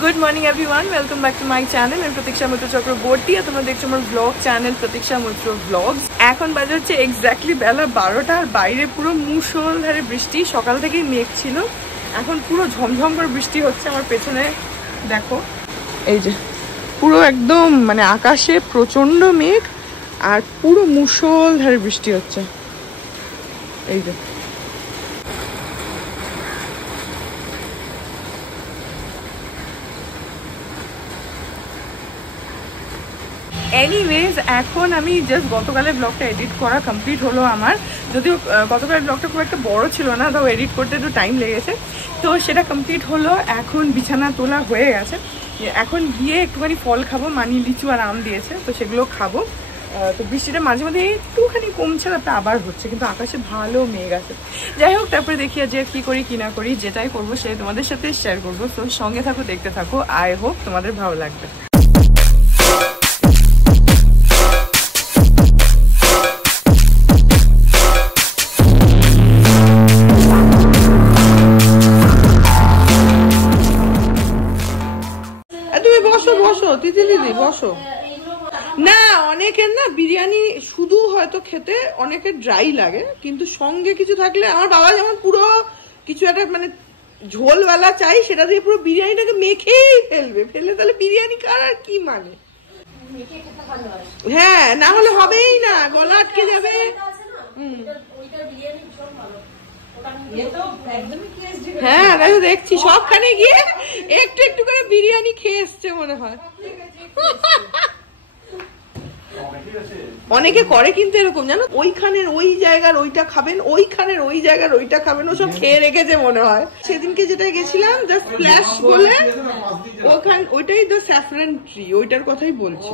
Good morning everyone, welcome back to my channel. मैं प्रतीक्षा मित्र चक्रवर्ती और तुम्हारा देखছো আমার ব্লগ চ্যানেল প্রতীক্ষা মিত্র ব্লগস। এখন বাজে হচ্ছে এক্স্যাক্টলি বেলা 12টা আর বাইরে পুরো মুষলধারে বৃষ্টি। সকাল থেকেই মেঘ ছিল, এখন পুরো ঝমঝম করে বৃষ্টি হচ্ছে। আমার পেছনে দেখো, এই যে পুরো একদম মানে আকাশে প্রচন্ড মেঘ আর পুরো মুষলধারে বৃষ্টি হচ্ছে। এই যে এনিওয়েজ, এখন আমি জাস্ট গতকালের ব্লগটা এডিট করা কমপ্লিট হলো আমার। যদিও গতকালের ব্লগটা খুব একটা বড় ছিল না, তাও এডিট করতে একটু টাইম লেগেছে। তো সেটা কমপ্লিট হলো, এখন বিছানা তোলা হয়ে গেছে। এখন গিয়ে একটুখানি ফল খাবো, মানি লিচু আর আম দিয়েছে, তো সেগুলো খাবো। তো বৃষ্টিটা মাঝে মাঝে একটুখানি কমছে, তারপরে আবার হচ্ছে, কিন্তু আকাশে ভালো মেঘ আছে। যাই হোক, তারপরে দেখি যে কী করি কি না করি, যেটাই করবো সেটা তোমাদের সাথে শেয়ার করবো। তো সঙ্গে থাকো, দেখতে থাকো, আই হোপ তোমাদের ভালো লাগবে। বসো তিতিলি দি, বসো না। অনেকের না বিরিয়ানি শুধু হয়তো খেতে অনেকের ড্রাই লাগে, কিন্তু সঙ্গে কিছু থাকলে, আমার বাবা যেমন পুরো কিছু একটা মানে ঝোলওয়ালা চাই, সেটা দিয়ে পুরো বিরিয়ানিটাকে মেখেই ফেললে তাহলে বিরিয়ানি কার আর কি মানে। হ্যাঁ, না হলে হবেই না, গলা আটকে যাবে। হ্যাঁ দেখছি সবখানে গিয়ে একটু একটু করে বিরিয়ানি খেয়ে এসছে মনে হয়। অনেকে করে কিন্তু এরকম, জানো, ওইখানের ওই জায়গার ওইটা খাবেন, ওইখানের ওই জায়গার ওইটা খাবেন, ও সব খেয়ে রেখেছে মনে হয়। সেদিনকে যেটা গেছিলাম দ্য স্প্ল্যাশ বলে, ওইটাই দ্য স্যাফরান ট্রি, ওইটার কথাই বলছে।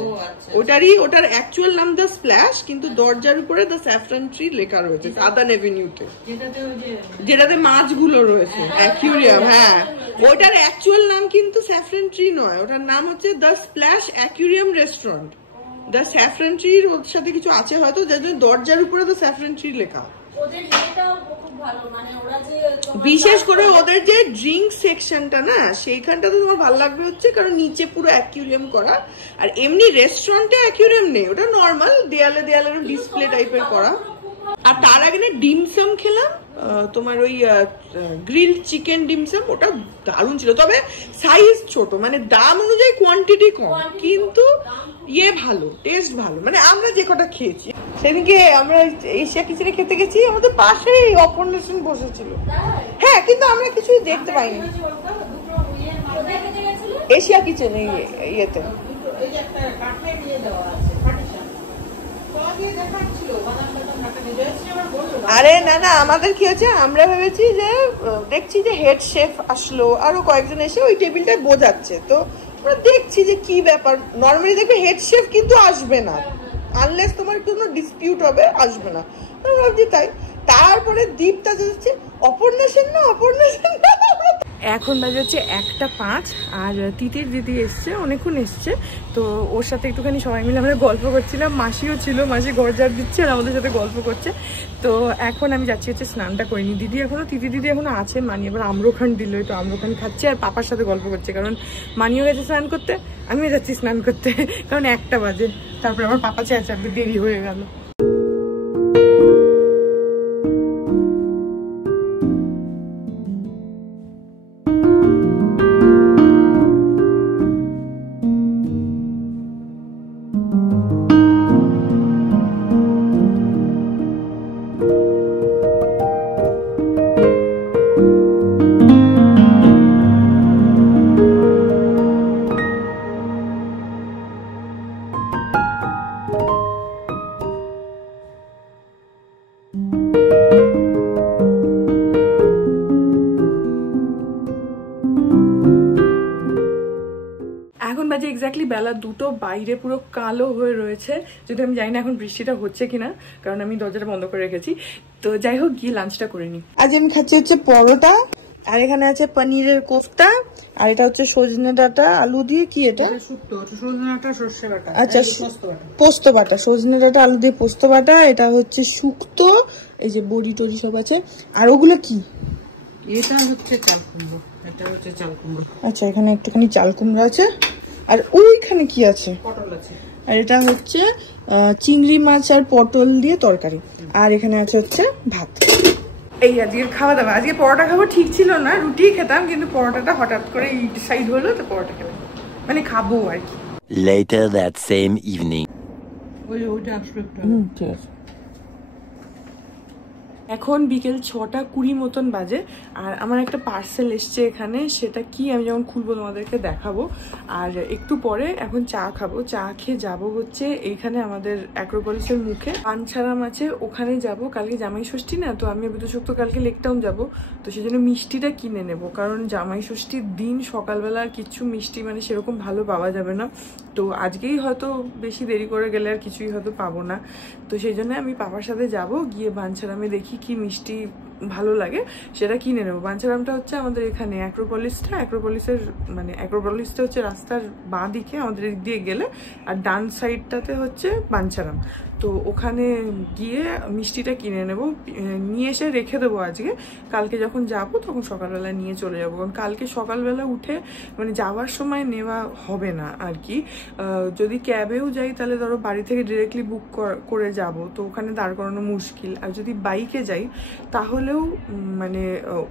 ওটার অ্যাকচুয়াল নাম দ্য স্প্ল্যাশ, কিন্তু দরজার উপরে দ্য স্যাফরান ট্রি লেখা রয়েছে সাদান এভিনিউতে, যেটাতে মাছগুলো রয়েছে, অ্যাকুরিয়াম। হ্যাঁ, ওইটার অ্যাকচুয়াল নাম কিন্তু স্যাফরান ট্রি নয়, ওটার নাম হচ্ছে the splash aquarium restaurant. The saffron ট্রির ওর সাথে কিছু আছে হয়তো, যার জন্য দরজার উপরে দ্য স্যাফরান ট্রি লেখা। বিশেষ করে ওদের যে ড্রিঙ্ক সেকশনটা না, সেইখানটা তো তোমার ভালো লাগবে হচ্ছে, কারণ নিচে পুরো অ্যাকুরিয়াম করা। আর এমনি রেস্টুরেন্টে অ্যাকুরিয়াম নেই, ওটা নর্মাল দেয়ালে দেয়ালে ডিসপ্লে টাইপের করা। আর তার আগে না ডিমসাম খেলাম, তোমার ওই গ্রিলড চিকেন ডিমসাম, ওটা দারুণ ছিল। তবে সাইজ ছোট, মানে দাম অনুযায়ী কোয়ান্টিটি কম, কিন্তু ভালো, টেস্ট ভালো। মানে আমরা যে কটা খেয়েছি, সেদিনকে আমরা এশিয়া কিচেনে খেতে গেছি, আমাদের পাশেই অপর্ণা সেন বসেছিল। হ্যাঁ, কিন্তু আমরা কিছুই দেখতে পাইনি এশিয়া কিচেনে, ইয়েতে। আরে না না, আমাদের কি হয়েছে, আমরা ভেবেছি যে দেখছি যে হেড শেফ আসলো, আরো কয়েকজন এসে ওই টেবিলটায় বোঝাচ্ছে, তো আমরা দেখছি যে কি ব্যাপার। নর্মালি দেখবে হেড শেফ কিন্তু আসবে না, আনলেস তোমার কোনো ডিসপিউট হবে, আসবে না। ভাবছি তাই, তারপরে দীপটা যাচ্ছে অপর্ণা সেন না, অপর্ণা সেন না। এখন বাজে হচ্ছে 1:05 আর তিতির দিদি এসছে, অনেকক্ষণ এসছে। তো ওর সাথে একটুখানি সবাই মিলে আমরা গল্প করছিলাম, মাসিও ছিল, মাসি ঘর ঝাড় দিচ্ছে আর আমাদের সাথে গল্প করছে। তো এখন আমি যাচ্ছি হচ্ছে স্নানটা করিনি, তিতির দিদি এখনো আছে। মানি এবার আম্রখান দিল, একটু আম্রখান খাচ্ছে আর পাপার সাথে গল্প করছে, কারণ মানিও গেছে স্নান করতে, আমিও যাচ্ছি স্নান করতে, কারণ 1টা বাজে। তারপরে আমার পাপা চেঁচাবে, দেরি হয়ে গেল। এক্স্যাক্টলি বেলা 2টো, বাইরে পুরো কালো হয়ে রয়েছে। যদি আমি জানি না এখন বৃষ্টিটা হচ্ছে কিনা, কারণ আমি দরজাটা বন্ধ করে রেখেছি। তো যাই হোক, গিয়ে লাঞ্চটা করে নিই। আজ আমি খাচ্ছি হচ্ছে পরোটা, আর এখানে আছে পনিরের কোফতা, আর এটা হচ্ছে সজনে ডাঁটা আলু দিয়ে, কি এটা সজনে ডাঁটা সরষে বাটা, আচ্ছা পোস্ত বাটা, সজনে ডাঁটা আলু দিয়ে পোস্ত বাটা। এটা হচ্ছে শুক্তো, এই যে বড়ি টড়ি সব আছে। আর ওগুলো কি, এটা হচ্ছে চাল কুমড়ো, আচ্ছা, এখানে একটুখানি চাল কুমড়া আছে, আর ওইখানে কি আছে? পটল আছে। আর এটা হচ্ছে চিংড়ি মাছ আর পটল দিয়ে তরকারি, আর এখানে আছে হচ্ছে ভাত। এই আজকের খাওয়া দাওয়া। আজকে পরোটা খাবো ঠিক ছিল না, রুটি খেতাম, কিন্তু পরোটাটা হঠাৎ করে ডিসাইড হলো, তো পরোটা খেলাম, মানে খাবো আর কি। Later that same evening. ঠিক আছে। এখন বিকেল 6:20 মতন বাজে, আর আমার একটা পার্সেল এসছে এখানে, সেটা কি আমি যখন খুলবো তোমাদেরকে দেখাবো। আর একটু পরে এখন চা খাবো, চা খেয়ে যাবো হচ্ছে এইখানে আমাদের অ্যাক্রোপলিসের মুখে পানছারাম আছে, ওখানে যাব। কালকে জামাই ষষ্ঠী না, তো আমি বিদ্যুৎ কালকে লেক টাউন যাবো, তো সেই জন্য মিষ্টিটা কিনে নেব, কারণ জামাই ষষ্ঠীর দিন সকালবেলা আর কিছু মিষ্টি মানে সেরকম ভালো পাওয়া যাবে না। তো আজকেই হয়তো বেশি দেরি করে গেলে আর কিছুই হয়তো পাবো না, তো সেই জন্য আমি পাপার সাথে যাব, গিয়ে বাঞ্ছারামে দেখি কি মিষ্টি ভালো লাগে সেটা কিনে নেবো। বাঞ্ছারামটা হচ্ছে আমাদের এখানে অ্যাক্রোপলিসটা হচ্ছে রাস্তার বাঁ দিকে, আমাদের দিক দিয়ে গেলে, আর ডান সাইডটাতে হচ্ছে বাঞ্ছারাম। তো ওখানে গিয়ে মিষ্টিটা কিনে নেব, নিয়ে এসে রেখে দেবো আজকে, কালকে যখন যাব তখন সকালবেলা নিয়ে চলে যাবো, কারণ কালকে সকালবেলা উঠে মানে যাওয়ার সময় নেওয়া হবে না আর কি। যদি ক্যাবেও যাই তাহলে ধরো বাড়ি থেকে ডিরেক্টলি বুক করে যাব, তো ওখানে দাঁড় করানো মুশকিল। আর যদি বাইকে যাই তাহলেও মানে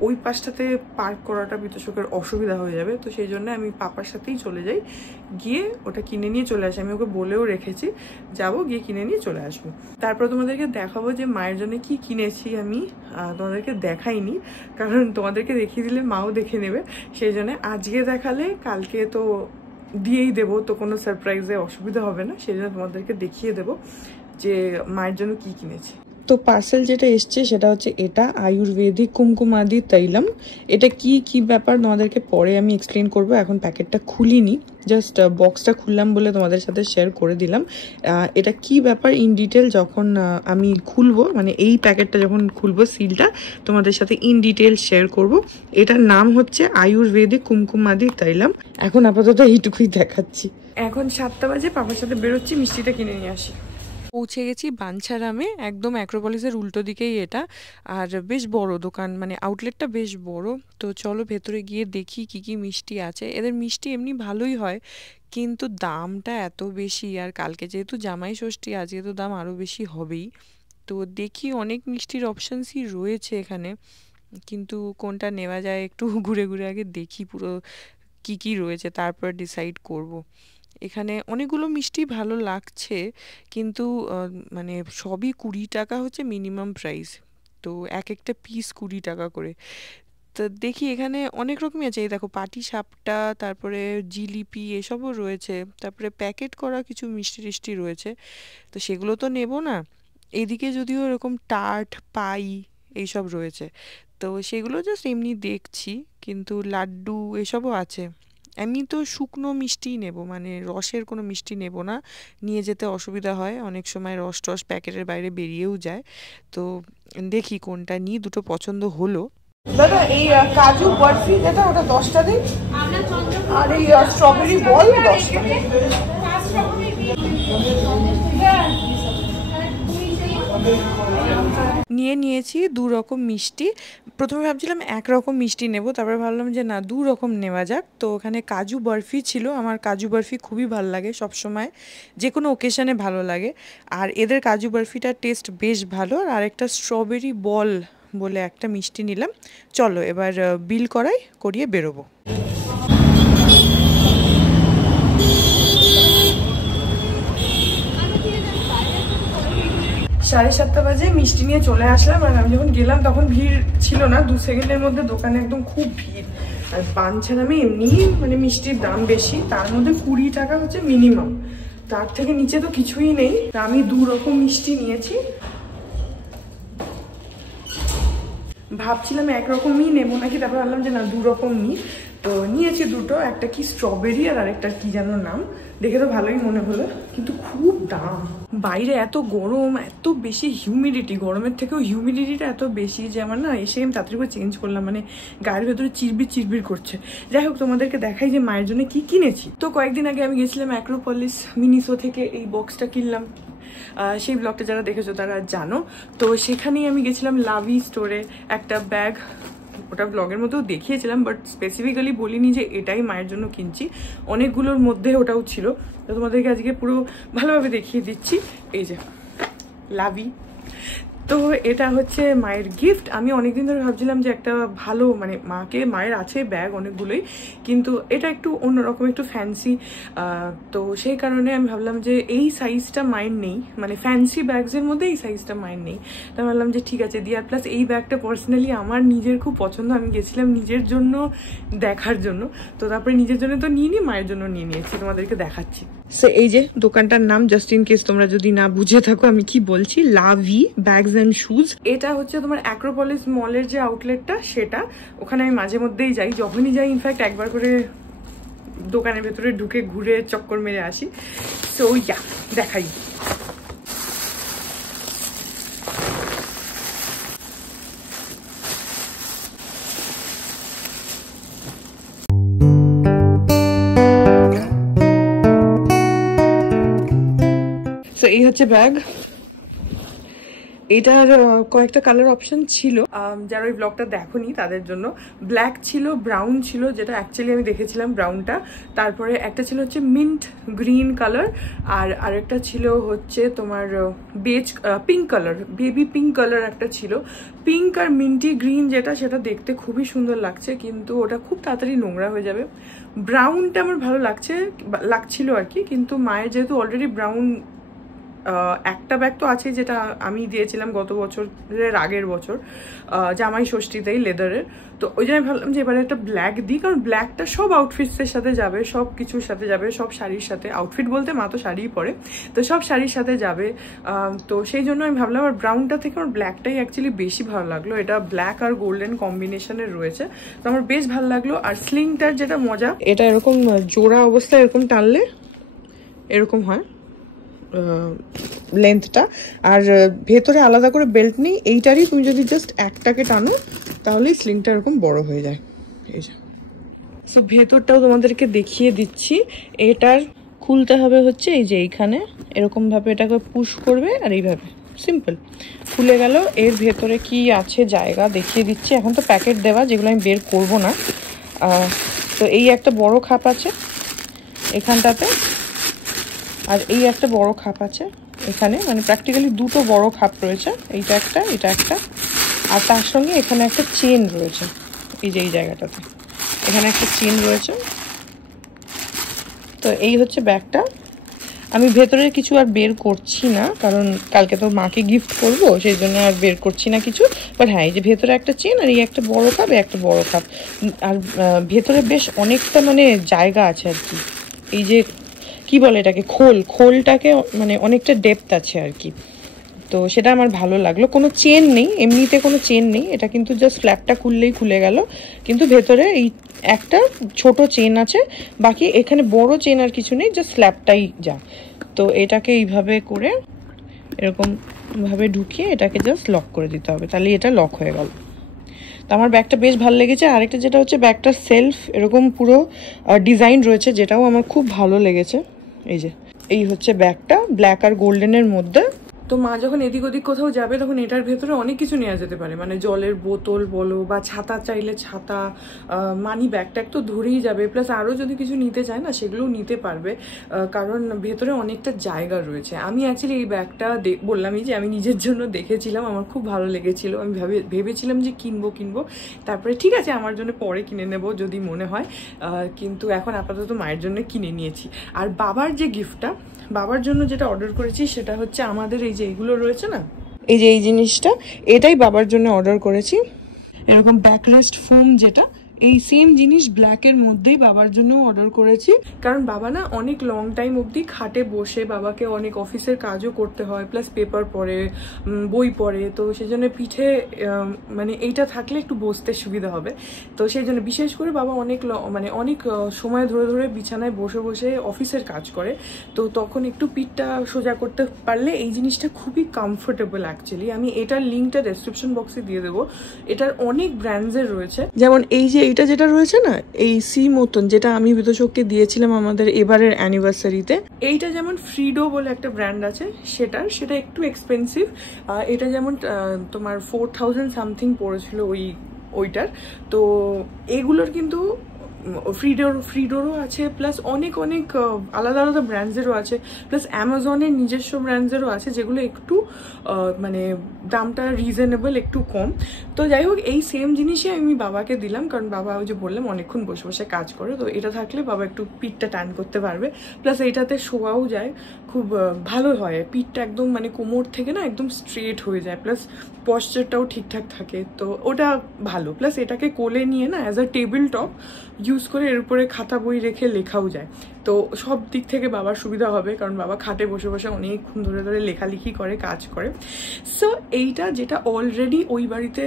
ওই পাশটাতে পার্ক করাটা বিতোষকের অসুবিধা হয়ে যাবে, তো সেই জন্য আমি পাপার সাথেই চলে যাই, গিয়ে ওটা কিনে নিয়ে চলে আসি। আমি ওকে বলেও রেখেছি যাবো, গিয়ে কিনে নিয়ে চলে আসবো। তারপর তোমাদেরকে দেখাবো যে মায়ের জন্য কি কিনেছি। আমি তোমাদেরকে দেখাইনি, কারণ তোমাদেরকে দেখিয়ে দিলে মাও দেখে নেবে, সেই জন্য আজকে দেখালে কালকে তো দিয়েই দেবো, তো কোনো সারপ্রাইজে অসুবিধা হবে না, সেই জন্য তোমাদেরকে দেখিয়ে দেবো যে মায়ের জন্য কি কিনেছি। তো পার্সেল যেটা এসছে সেটা হচ্ছে এটা আয়ুর্বেদিক কুমকুমাদি তৈলম। এটা কি ব্যাপার তোমাদেরকে পরে আমি এক্সপ্লেন করব, এখন প্যাকেটটা খুলিনি, জাস্ট বক্সটা খুললাম বলে তোমাদের সাথে শেয়ার করে দিলাম। এটা কি ব্যাপার ইন ডিটেল যখন আমি খুলবো, মানে এই প্যাকেটটা যখন খুলবো সিলটা, তোমাদের সাথে ইন ডিটেল শেয়ার করব। এটার নাম হচ্ছে আয়ুর্বেদিক কুমকুমাদি তৈলম। এখন আপাতত এইটুকুই দেখাচ্ছি। এখন 7টা বাজে, পাপার সাথে বেরোচ্ছি, মিষ্টিটা কিনে নিয়ে আসি। পৌঁছে গেছি বাঞ্ছারামে, একদম অ্যাক্রোপলিসের উল্টো দিকেই এটা, আর বেশ বড় দোকান, মানে আউটলেটটা বেশ বড়। তো চলো ভেতরে গিয়ে দেখি কি কি মিষ্টি আছে। এদের মিষ্টি এমনি ভালোই হয়, কিন্তু দামটা এত বেশি, আর কালকে যেহেতু জামাই ষষ্ঠী আজকে তো দাম আরও বেশি হবেই। তো দেখি অনেক মিষ্টির অপশানসই রয়েছে এখানে, কিন্তু কোনটা নেওয়া যায় একটু ঘুরে ঘুরে আগে দেখি পুরো কি কি রয়েছে, তারপর ডিসাইড করব। এখানে অনেকগুলো মিষ্টি ভালো লাগছে, কিন্তু মানে সবই 20 টাকা হচ্ছে মিনিমাম প্রাইস, তো এক একটা পিস 20 টাকা করে। তো দেখি এখানে অনেক রকমই আছে, এই দেখো পাটি সাপটা, তারপরে জিলিপি এসবও রয়েছে, তারপরে প্যাকেট করা কিছু মিষ্টি টিষ্টি রয়েছে, তো সেগুলো তো নেব না। এদিকে যদিও এরকম টার্ট পাই এইসব রয়েছে, তো সেগুলো জাস্ট এমনি দেখছি, কিন্তু লাড্ডু এসবও আছে। আমি তো শুকনো মিষ্টিই নেব, মানে রসের কোনো মিষ্টি নেব না, নিয়ে যেতে অসুবিধা হয়, অনেক সময় রস টস প্যাকেটের বাইরে বেরিয়েও যায়। তো দেখি কোনটা নিই, দুটো পছন্দ হলো। দাদা এই কাজু বরফি যেটা, ওটা 10টা দিন, আর এই স্ট্রবেরি বল 10টা। নিয়ে নিয়েছি 2 রকম মিষ্টি। প্রথমে ভাবছিলাম 1 রকম মিষ্টি নেব, তারপরে ভাবলাম যে না 2 রকম নেওয়া যাক। তো ওখানে কাজু বরফি ছিল, আমার কাজু বরফি খুবই ভালো লাগে, সবসময় যে কোনো ওকেশনে ভালো লাগে, আর এদের কাজু বরফিটার টেস্ট বেশ ভালো। আর একটা স্ট্রবেরি বল বলে একটা মিষ্টি নিলাম। চলো এবার বিল করিয়ে বেরোবো। 7:30 বাজে মিষ্টি নিয়ে চলে আসলাম, আর আমি যখন গেলাম তখন ভিড় ছিল না, 2 সেকেন্ডের মধ্যে দোকানে একদম খুব ভিড়। আর বাঞ্ছারামে এমনি মানে মিষ্টির দাম বেশি, তার মধ্যে 20 টাকা হচ্ছে মিনিমাম, তার থেকে নিচে তো কিছুই নেই। তা আমি 2 রকম মিষ্টি নিয়েছি, ভাবছিলাম 1 রকমই নেবো নাকি, তারপর ভাবলাম যে না 2 রকম নিই, তো নিয়েছি দুটো। একটা কি স্ট্রবেরি আর আরেকটা কি যেন নাম, দেখে তো ভালোই মনে হলো, কিন্তু খুব দাম। বাইরে এত গরম, এত বেশি হিউমিডিটি, গরমের থেকেও হিউমিডিটিটা এত বেশি যে আমার না এসে আমি তাড়াতাড়ি করে চেঞ্জ করলাম, মানে গায়ের ভেতরে চিরবির করছে। যাই হোক তোমাদেরকে দেখাই যে মায়ের জন্য কি কিনেছি। তো কয়েকদিন আগে আমি গেছিলাম অ্যাক্রোপলিস মিনিসো থেকে এই বক্সটা কিনলাম, সেই ব্লগটা যারা দেখেছো তারা জানো। তো সেখানেই আমি গেছিলাম লাভি স্টোরে, একটা ব্যাগ ওটা ব্লগের মধ্যেও দেখিয়েছিলাম, বাট স্পেসিফিক্যালি বলিনি যে এটাই মায়ের জন্য কিনছি। অনেকগুলোর মধ্যে ওটাও ছিল, তো তোমাদেরকে আজকে পুরো ভালোভাবে দেখিয়ে দিচ্ছি। এই যে লাভি, তো এটা হচ্ছে মায়ের গিফট। আমি অনেকদিন ধরে ভাবছিলাম যে একটা ভালো মানে মায়ের আছে ব্যাগ অনেকগুলোই, কিন্তু এটা একটু অন্যরকম, একটু ফ্যান্সি, তো সেই কারণে আমি ভাবলাম যে এই সাইজটা মায়ের নেই, মানে ফ্যান্সি ব্যাগসের মধ্যে এই সাইজটা মায়ের নেই। তো ভাবলাম যে ঠিক আছে দিই। আর প্লাস এই ব্যাগটা পার্সোনালি আমার নিজের খুব পছন্দ, আমি গেছিলাম নিজের জন্য দেখার জন্য, তো তারপরে নিজের জন্য তো নিয়ে মায়ের জন্য নিয়ে নিয়েছি, তোমাদেরকে দেখাচ্ছি। সো এই যে দোকানটার নাম, জাস্ট ইন কেস তোমরা যদি না বুঝে থাকো আমি কি বলছি, লাভি ব্যাগস অ্যান্ড শুজ। এটা হচ্ছে তোমার অ্যাক্রোপলিস মলের যে আউটলেটটা, সেটা ওখানে আমি মাঝে মধ্যেই যাই, যখনই যাই ইনফ্যাক্ট একবার করে দোকানের ভেতরে ঢুকে ঘুরে চক্কর মেরে আসি। সো ইয়া, দেখাই। এই হচ্ছে ব্যাগ। এটার কয়েকটা কালার অপশন ছিল, যারা ওই ব্লগটা দেখোনি তাদের জন্য। ব্ল্যাক ছিল, ব্রাউন ছিল, যেটা অ্যাকচুয়ালি আমি দেখেছিলাম ব্রাউনটা, তারপরে একটা ছিল হচ্ছে মিন্ট গ্রিন কালার, আর আরেকটা ছিল হচ্ছে তোমার beige pink colour, baby pink colour একটা ছিল। পিঙ্ক আর মিন্টি গ্রিন যেটা, সেটা দেখতে খুবই সুন্দর লাগছে, কিন্তু ওটা খুব তাড়াতাড়ি নোংরা হয়ে যাবে। ব্রাউনটা আমার ভালো লাগছিল আর কি, কিন্তু মায়ের যেহেতু অলরেডি ব্রাউন একটা ব্যাগ তো আছে, যেটা আমি দিয়েছিলাম গত বছরের আগের বছর জামাই ষষ্ঠীতেই, লেদারের, তো ওই জন্য ভাবলাম যে এবারে একটা ব্ল্যাক দিই, কারণ ব্ল্যাকটা সব আউটফিটসের সাথে যাবে, সব কিছুর সাথে যাবে, সব শাড়ির সাথে। আউটফিট বলতে মা তো শাড়িই পরে, তো সব শাড়ির সাথে যাবে, তো সেই জন্য আমি ভাবলাম আর ব্রাউনটা থেকে আমার ব্ল্যাকটাই অ্যাকচুয়ালি বেশি ভালো লাগলো। এটা ব্ল্যাক আর গোল্ডেন কম্বিনেশনের রয়েছে, তো আমার বেশ ভালো লাগলো। আর স্লিংটার যেটা মজা, এটা এরকম জোড়া অবস্থায় এরকম টানলে এরকম হয় লেন্থটা, আর ভেতরে আলাদা করে বেল্ট নেই। এইটারই তুমি যদি জাস্ট একটাকে টানো তাহলেই স্লিংটা এরকম বড় হয়ে যায়। এই যে সো ভেতরটাও তোমাদেরকে দেখিয়ে দিচ্ছি। এটার খুলতে হবে হচ্ছে এই যে এইখানে এরকম ভাবে এটাকে পুশ করবে, আর এইভাবে সিম্পল খুলে গেল। এর ভেতরে কি আছে জায়গা দেখিয়ে দিচ্ছি। এখন তো প্যাকেট দেওয়া, যেগুলো আমি বের করব না। তো এই একটা বড় খাপ আছে এখানটাতে, আর এই একটা বড় খাপ আছে এখানে, মানে প্র্যাকটিক্যালি দুটো বড় খাপ রয়েছে, এইটা একটা এটা একটা, আর তার সঙ্গে এখানে একটা চেন রয়েছে। এই যে এই জায়গাটাতে এখানে একটা চেন রয়েছে। তো এই হচ্ছে ব্যাগটা। আমি ভেতরে কিছু আর বের করছি না, কারণ কালকে তো মাকে গিফট করব, সেই জন্য আর বের করছি না কিছু। বাট হ্যাঁ, এই যে ভেতরে একটা চেন, আর এই একটা বড় কাপ, একটা বড় কাপ, আর ভেতরে বেশ অনেকটা মানে জায়গা আছে আর কি। এই যে কি বলে এটাকে, খোলটাকে মানে অনেকটা ডেপথ আছে আর কি, তো সেটা আমার ভালো লাগলো। কোনো চেন নেই, এমনিতে কোনো চেন নেই, এটা কিন্তু জাস্ট ফ্ল্যাপটা খুললেই খুলে গেল, কিন্তু ভেতরে এই একটা ছোট চেন আছে, বাকি এখানে বড় চেন আর কিছু নেই, জাস্ট স্ল্যাবটাই যা। তো এটাকে এইভাবে করে এরকম ভাবে ঢুকিয়ে এটাকে জাস্ট লক করে দিতে হবে, তাহলে এটা লক হয়ে গেল। তো আমার ব্যাগটা বেশ ভালো লেগেছে। আরেকটা যেটা হচ্ছে ব্যাগটার সেলফ এরকম পুরো ডিজাইন রয়েছে, যেটাও আমার খুব ভালো লেগেছে। এই যে এই হচ্ছে ব্যাগটা, ব্ল্যাক আর গোল্ডেনের মধ্যে। তো মা যখন এদিক ওদিক কোথাও যাবে তখন এটার ভেতরে অনেক কিছু নেওয়া যেতে পারে, মানে জলের বোতল বলো বা ছাতা চাইলে ছাতা, মানি ব্যাগ ট্যাগ তো ধরেই যাবে, প্লাস আরও যদি কিছু নিতে চায় না সেগুলোও নিতে পারবে, কারণ ভেতরে অনেকটা জায়গা রয়েছে। আমি অ্যাকচুয়ালি এই ব্যাগটা বললামই যে আমি নিজের জন্য দেখেছিলাম, আমার খুব ভালো লেগেছিল। আমি ভেবেছিলাম যে কিনবো, তারপরে ঠিক আছে আমার জন্য পরে কিনে নেব যদি মনে হয়, কিন্তু এখন আপাতত মায়ের জন্য কিনে নিয়েছি। আর বাবার যে গিফটটা, বাবার জন্য যেটা অর্ডার করেছি সেটা হচ্ছে আমাদের এই যে এগুলো রয়েছে না, এই যে এই জিনিসটা, এটাই বাবার জন্য অর্ডার করেছি। এরকম ব্যাকরেস্ট ফোম, যেটা এই সেম জিনিস ব্ল্যাকের মধ্যেই বাবার জন্য অর্ডার করেছি, কারণ বাবা না অনেক লং টাইম অবধি খাটে বসে, বাবাকে অনেক অফিসের কাজও করতে হয়, প্লাস পেপার পড়ে, বই পড়ে, তো সেই জন্য পিঠে মানে এইটা থাকলে একটু বসতে সুবিধা হবে। তো সেই জন্য বিশেষ করে বাবা অনেক সময় ধরে বিছানায় বসে অফিসের কাজ করে, তো তখন একটু পিঠটা সোজা করতে পারলে এই জিনিসটা খুবই কমফোর্টেবল অ্যাকচুয়ালি। আমি এটার লিঙ্কটা ডেসক্রিপশন বক্সে দিয়ে দেবো। এটার অনেক ব্র্যান্ডসের রয়েছে, যেমন এই যে এইটা যেটা রয়েছে না, এই সি মতন, যেটা আমি বিতোষককে দিয়েছিলাম আমাদের এবারের অ্যানিভার্সারিতে, এইটা যেমন ফ্রিডো বলে একটা ব্র্যান্ড আছে, সেটা একটু এক্সপেন্সিভ। এটা যেমন তোমার 4000 সামথিং পড়েছিল ওই ওইটার। তো এগুলোর কিন্তু ফ্রিডোরও আছে, প্লাস অনেক অনেক আলাদা আলাদা ব্র্যান্ডসেরও আছে, প্লাস অ্যামাজনের নিজস্ব ব্র্যান্ডসেরও আছে যেগুলো একটু মানে দামটা রিজনেবল, একটু কম। তো যাই হোক, এই সেম জিনিসই আমি বাবাকে দিলাম, কারণ বাবা ওই যে বললাম অনেকক্ষণ বসে বসে কাজ করে, তো এটা থাকলে বাবা একটু পিঠটা টান করতে পারবে, প্লাস এইটাতে শোয়াও যায়, খুব ভালো হয়, পিঠটা একদম মানে কোমর থেকে না একদম স্ট্রেট হয়ে যায়, প্লাস পশ্চারটাও ঠিকঠাক থাকে, তো ওটা ভালো। প্লাস এটাকে কোলে নিয়ে না as a table top use করে এর উপরে খাতা বই রেখে লেখাও যায়, তো সব দিক থেকে বাবার সুবিধা হবে, কারণ বাবা খাটে বসে বসে অনেকক্ষণ ধরে ধরে লেখালেখি করে, কাজ করে। সো এইটা যেটা অলরেডি ওই বাড়িতে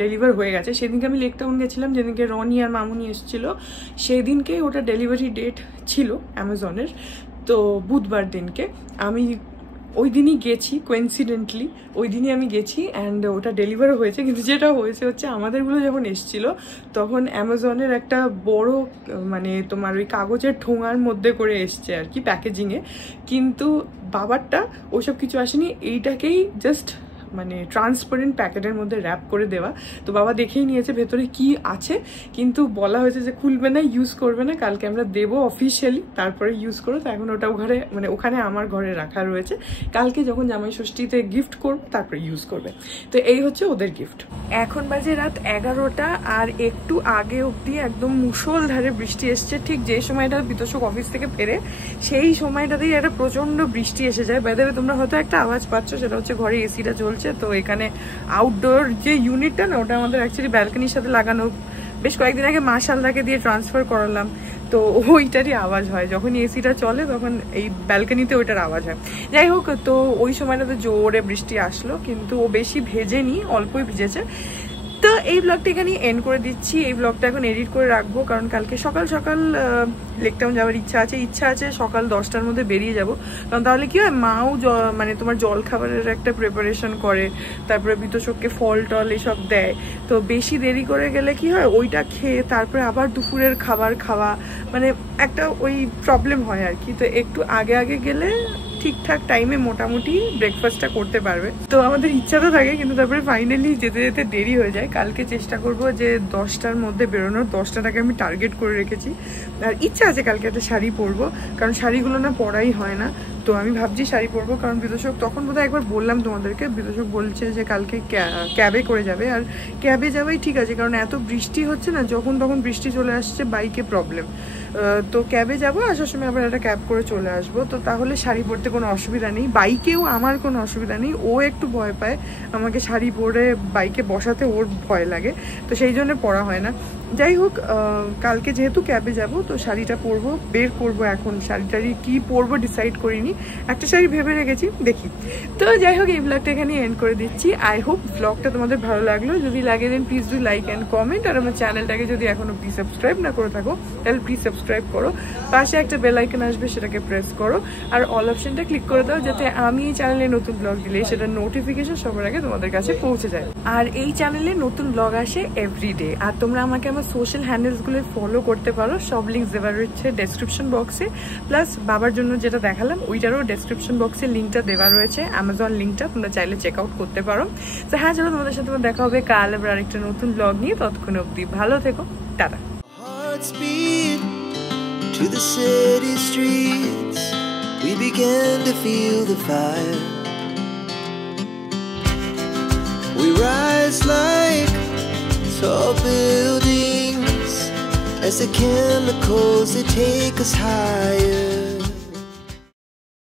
ডেলিভার হয়ে গেছে, সেদিনকে আমি লেক টাউন গেছিলাম, যেদিনকে রনি আর মামুনি এসেছিলো, সেদিনকেই ওটা ডেলিভারি ডেট ছিল অ্যামাজনের, তো বুধবার দিনকে আমি ওই দিনই গেছি, কোইন্সিডেন্টলি ওই দিনই আমি গেছি, অ্যান্ড ওটা ডেলিভারও হয়েছে। কিন্তু যেটা হয়েছে হচ্ছে আমাদেরগুলো যখন এসেছিলো তখন অ্যামাজনের একটা বড় মানে তোমার ওই কাগজের ঠোঙার মধ্যে করে এসছে আর কি প্যাকেজিংয়ে, কিন্তু বাবারটা ওসব কিছু আসেনি, এইটাকেই জাস্ট মানে ট্রান্সপারেন্ট প্যাকেটের মধ্যে র্যাপ করে দেওয়া। তো বাবা দেখেই নিয়েছে ভেতরে কি আছে, কিন্তু বলা হয়েছে যে খুলবে না, ইউজ করবে না, কালকে আমরা দেবো অফিসিয়ালি, তারপরে ইউজ করো। তো এখন ওটা ঘরে মানে ওখানে আমার ঘরে রাখা রয়েছে, কালকে যখন জামাই ষষ্ঠীতে গিফট করবো তারপরে ইউজ করবে। তো এই হচ্ছে ওদের গিফট। এখন বাজে রাত 11টা, আর একটু আগে অবধি একদম মুষলধারে বৃষ্টি এসছে। ঠিক যে সময়টা বিতোষক অফিস থেকে ফেরে সেই সময়টাতেই একটা প্রচন্ড বৃষ্টি এসে যায়। বাইরে তোমরা হয়তো একটা আওয়াজ পাচ্ছ, সেটা হচ্ছে ঘরে এসিটা চলছে। তো এখানে আউটডোর যে ইউনিটটা না, ওটা আমাদের অ্যাকচুয়ালি ব্যালকনির সাথে লাগানো, বেশ কয়েকদিন আগে মাশাল্লাহকে দিয়ে ট্রান্সফার করালাম, তো ওইটারই আওয়াজ হয় যখনই এসিটা চলে, তখন এই ব্যালকনিতে ওইটার আওয়াজ হয়। যাই হোক, তো ওই সময়টাতে জোরে বৃষ্টি আসলো, কিন্তু ও বেশি ভেজেনি, অল্পই ভিজেছে। তো এই ব্লগটা এখানে এন্ড করে দিচ্ছি। এই ব্লগটা এখন এডিট করে রাখবো, কারণ কালকে সকাল সকাল লেক টাউন যাওয়ার ইচ্ছা আছে সকাল 10টার মধ্যে বেরিয়ে যাব, কারণ তাহলে কি হয়, মাও মানে তোমার জল খাবারের একটা প্রিপারেশন করে, তারপরে বিতোষককে ফল টল এসব দেয়। তো বেশি দেরি করে গেলে কি হয়, ওইটা খেয়ে তারপরে আবার দুপুরের খাবার খাওয়া মানে একটা ওই প্রবলেম হয় আর কি। তো একটু আগে আগে গেলে ঠিকঠাক টাইমে মোটামুটি ব্রেকফাস্টটা করতে পারবে। তো আমাদের ইচ্ছা তো থাকে, কিন্তু তারপরে ফাইনালি যেতে যেতে দেরি হয়ে যায়। কালকে চেষ্টা করব যে 10টার মধ্যে বেরোনোর, 10টাটাকে আমি টার্গেট করে রেখেছি। আর ইচ্ছা আছে কালকে একটা শাড়ি পরবো, কারণ শাড়িগুলো না পরাই হয় না। তো আমি ভাবছি শাড়ি পরবো, কারণ বিতোষক তখন বোধহয় একবার বললাম তোমাদেরকে, বিতোষক বলছে যে কালকে ক্যাবে করে যাবে। আর ক্যাবে যাওয়াই ঠিক আছে, কারণ এত বৃষ্টি হচ্ছে না, যখন তখন বৃষ্টি চলে আসছে, বাইকে প্রবলেম। তো ক্যাবে যাবো, আসার সময় আবার একটা ক্যাব করে চলে আসবো, তো তাহলে শাড়ি পরতে কোনো অসুবিধা নেই। বাইকেও আমার কোনো অসুবিধা নেই, ও একটু ভয় পায় আমাকে শাড়ি পরে বাইকে বসাতে, ওর ভয় লাগে, তো সেই জন্য পরা হয় না। যাই হোক, কালকে যেহেতু ক্যাবে যাব, তো শাড়িটা পরবো, বের করবো। এখন শাড়িটারি কি পরবো ডিসাইড করিনি, একটা শাড়ি ভেবে রেখেছি, দেখি। তো যাই হোক, এই ব্লগটা এখানে এন্ড করে দিচ্ছি। আই হোপ ব্লগটা তোমাদের ভালো লাগলো। যদি লাগে then please do like and comment, আর আমার চ্যানেলটাকে যদি এখনো প্লিজ সাবস্ক্রাইব না করে থাকো তাহলে প্লিজ সাবস্ক্রাইব করো। পাশে একটা বেল আইকন আসবে, সেটাকে প্রেস করো, আর অল অপশনটা ক্লিক করে দাও, যাতে আমি এই চ্যানেলে নতুন ব্লগ দিলে সেটা নোটিফিকেশন সবার আগে তোমাদের কাছে পৌঁছে যায়। আর এই চ্যানেলে নতুন ব্লগ আসে এভরিডে, আর তোমরা আমাকে আমার সোশ্যাল হ্যান্ডেলসগুলো ফলো করতে পারো। সব লিঙ্ক দেওয়া রয়েছে ডেসক্রিপশন বক্সে, প্লাস বাবার জন্য যেটা দেখালাম ওইটারও ডেসক্রিপশন বক্সে লিঙ্কটা দেওয়া রয়েছে, অ্যামাজন লিঙ্কটা, তোমরা চাইলে চেক আউট করতে পারো। তো হ্যাঁ, চলো তোমাদের সাথে দেখা হবে কাল আবার আরেকটা নতুন ব্লগ নিয়ে। ততক্ষণ অবধি ভালো থেকো, tata. To the city streets, we began to feel the fire. We rise like tall buildings as the chemicals, they take us higher.